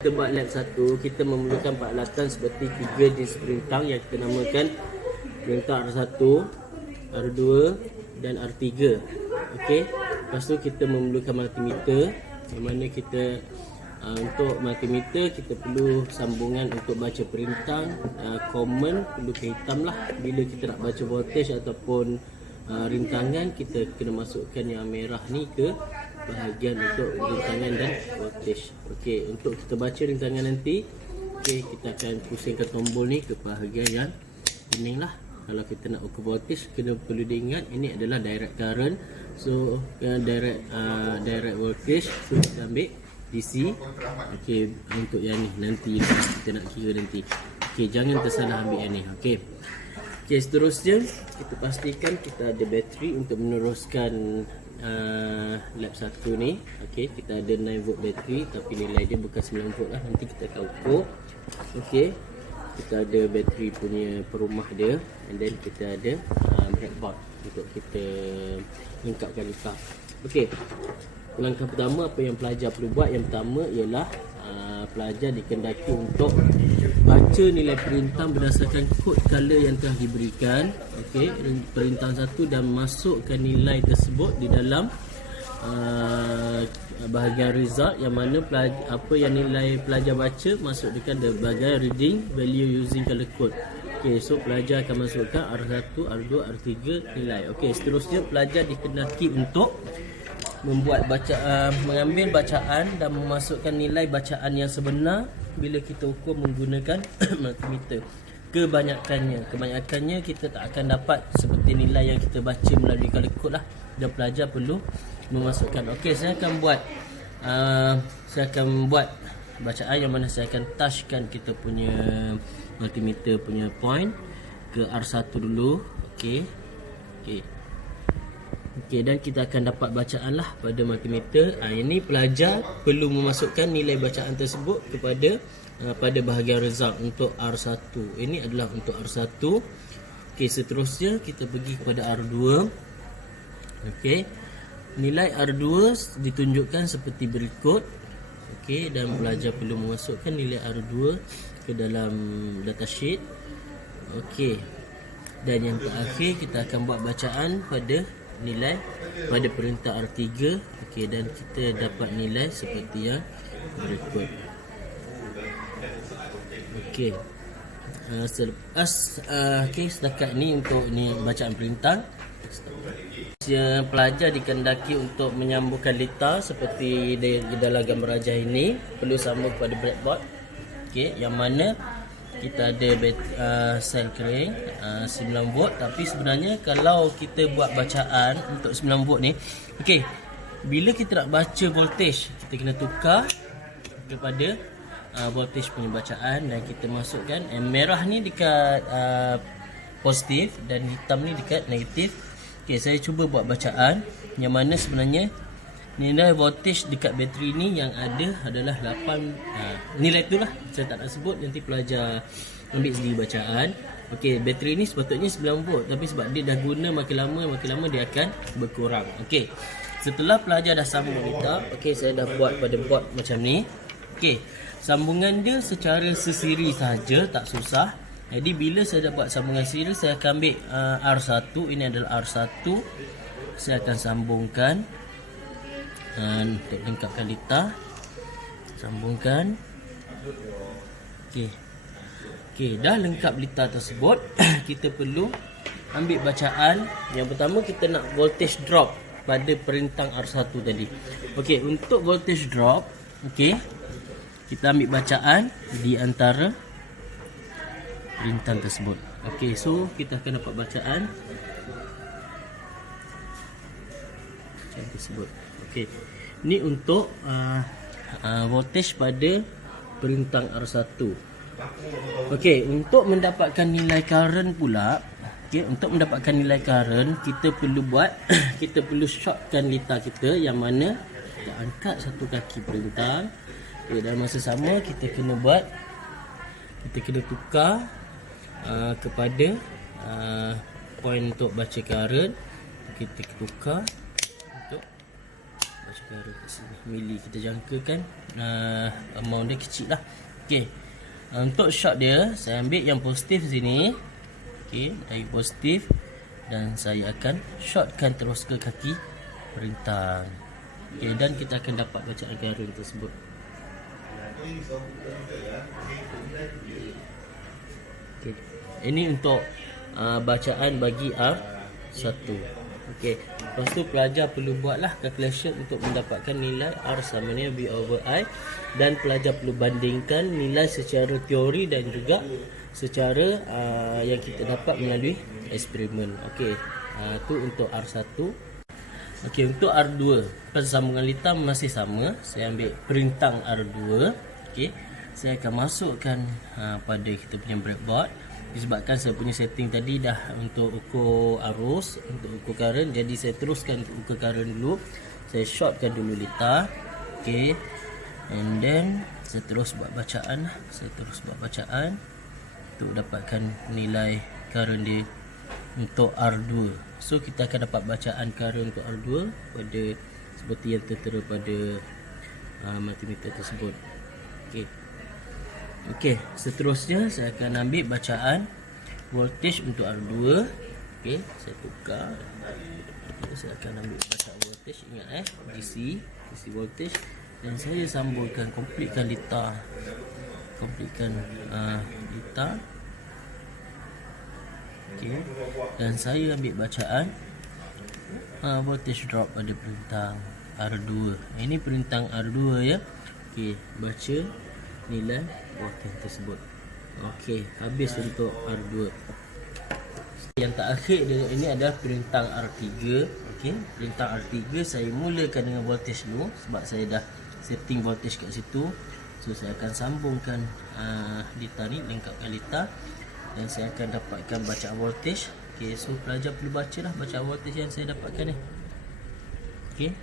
Kita buat lab 1, kita memerlukan peralatan seperti 3 jenis perintang yang kita namakan perintang R1, R2 dan R3. Okey. Lepas tu kita memerlukan multimeter, yang mana kita untuk multimeter kita perlu sambungan untuk baca perintang, common perlu ke hitam lah. Bila kita nak baca voltage ataupun rintangan, kita kena masukkan yang merah ni ke bahagian untuk rintangan dan voltage. Okey, untuk kita baca rintangan nanti, okey, kita akan pusingkan tombol ni ke bahagian yang kuning lah. Kalau kita nak ukur voltage, kena perlu diingat ini adalah direct current. So direct voltage, so kita ambil DC. Okey, untuk yang ni nanti kita nak kira nanti. Okey, jangan tersalah ambil yang ni. Okey. Okey, seterusnya kita pastikan kita ada bateri untuk meneruskan lab 1 ni. Okey, kita ada 9 volt bateri tapi nilai dia bukan 9 volt lah, nanti kita akan ukur. Okey, kita ada bateri punya perumah dia, and then kita ada breadboard untuk kita lengkapkan litar. Okey, langkah pertama apa yang pelajar perlu buat, yang pertama ialah pelajar dikendaki untuk baca nilai perintang berdasarkan kod color yang telah diberikan. Okey, perintang 1 dan masukkan nilai tersebut di dalam bahagian result, yang mana apa yang nilai pelajar baca masuk dekat bahagian reading value using color code. Okey, so pelajar akan masukkan R1, R2, R3 nilai. Okey, seterusnya pelajar dikendaki untuk membuat mengambil bacaan dan memasukkan nilai bacaan yang sebenar bila kita ukur menggunakan multimeter. Kebanyakannya kita tak akan dapat seperti nilai yang kita baca melalui color code lah, dan pelajar perlu memasukkan. Okey, saya akan buat bacaan yang mana saya akan touchkan kita punya multimeter punya point ke R1 dulu. Okey. Okey, dan kita akan dapat bacaan lah pada multimeter. Ini pelajar perlu memasukkan nilai bacaan tersebut kepada pada bahagian result untuk R1. Ini adalah untuk R1. Okey, seterusnya kita pergi kepada R2. Okey, nilai R2 ditunjukkan seperti berikut. Okey, dan pelajar perlu memasukkan nilai R2 ke dalam datasheet. Okey, dan yang terakhir kita akan buat bacaan pada nilai pada perintah R3. Okey, dan kita dapat nilai seperti yang berikut. Okey, selepas setakat ni untuk bacaan perintah. Pelajar dikendaki untuk menyambungkan litar seperti di dalam gambar rajah ini, perlu sambung pada breadboard. Okey, yang mana kita ada sel kering 9 volt, tapi sebenarnya kalau kita buat bacaan untuk 9 volt ni, okey, bila kita nak baca voltage, kita kena tukar kepada voltage punya bacaan, dan kita masukkan merah ni dekat positif dan hitam ni dekat negatif. Okey, saya cuba buat bacaan yang mana sebenarnya nilai voltage dekat bateri ni yang ada adalah 8. Nilai itulah saya tak nak sebut, nanti pelajar ambil sendiri bacaan. Okey, bateri ni sepatutnya 9 volt, tapi sebab dia dah guna makin lama dia akan berkurang. Okey, setelah pelajar dah sambung litar, okey, saya dah buat pada board macam ni. Okey, sambungan dia secara sesiri saja, tak susah. Jadi bila saya dah buat sambungan siri, saya akan ambil R1. Ini adalah R1. Saya akan sambungkan untuk lengkapkan litar. Sambungkan. Okey, dah lengkap litar tersebut. Kita perlu ambil bacaan. Yang pertama kita nak voltage drop pada perintang R1 tadi. Okey, untuk voltage drop, okey, kita ambil bacaan di antara perintang tersebut. Okey, so kita akan dapat bacaan macam tersebut. Okey, ni untuk voltage pada perintang R1. Okey, untuk mendapatkan nilai current pula, okey, untuk mendapatkan nilai current kita perlu buat kita perlu shortkan litar kita, yang mana kita angkat satu kaki perintang. Okey, dalam masa sama kita kena tukar kepada point untuk baca current. Kita tukar untuk baca current kat sini. Mili kita jangkakan amount dia kecil lah. Okey. Untuk short dia, saya ambil yang positif sini. Okey, dari positif, dan saya akan shortkan terus ke kaki perintang. Okey, dan kita akan dapat bacaan current tersebut. Okey. Ini untuk bacaan bagi R1. Okey. Lepas tu pelajar perlu buatlah calculation untuk mendapatkan nilai R sama dengan V over I, dan pelajar perlu bandingkan nilai secara teori dan juga secara yang kita dapat melalui eksperimen. Okey. Tu untuk R1. Okey, untuk R2, persambungan litar masih sama. Saya ambil perintang R2. Okey. Saya akan masukkan pada kita punya breadboard. Disebabkan saya punya setting tadi dah untuk ukur arus, untuk ukur current, jadi saya teruskan untuk ukur current dulu. Saya shortkan dulu litar. Okey. And then saya terus buat bacaan. Saya terus buat bacaan untuk dapatkan nilai current dia untuk R2. So kita akan dapat bacaan current untuk R2 pada seperti yang tertera pada multimeter tersebut. Okey. Okey, seterusnya saya akan ambil bacaan voltage untuk R2. Okey, saya tukar. Okay, saya akan ambil bacaan voltage, ingat DC voltage, dan saya sambungkan, completekan litar. Litar. Okey, dan saya ambil bacaan voltage drop pada perintang R2. Ini perintang R2 ya. Okey, baca nilai voltage tersebut. Okey, habis untuk R2. Yang terakhir ini adalah perintang R3. Okey, perintang R3 saya mulakan dengan voltage dulu sebab saya dah setting voltage kat situ. So saya akan sambungkan litar ni, lengkapkan litar, dan saya akan dapatkan bacaan voltage. Okey, so pelajar perlu bacalah bacaan voltage yang saya dapatkan ni. Okey.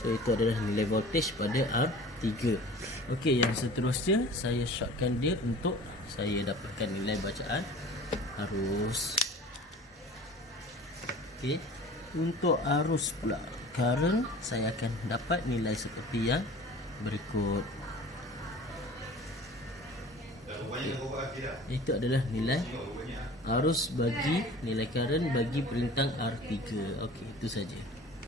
So itu adalah nilai voltage pada R3. Okey, yang seterusnya saya shortkan dia untuk saya dapatkan nilai bacaan arus. Okey, untuk arus pula current, saya akan dapat nilai seperti yang berikut. Okay. Itu adalah nilai arus bagi nilai current bagi perintang R3. Okey, itu saja.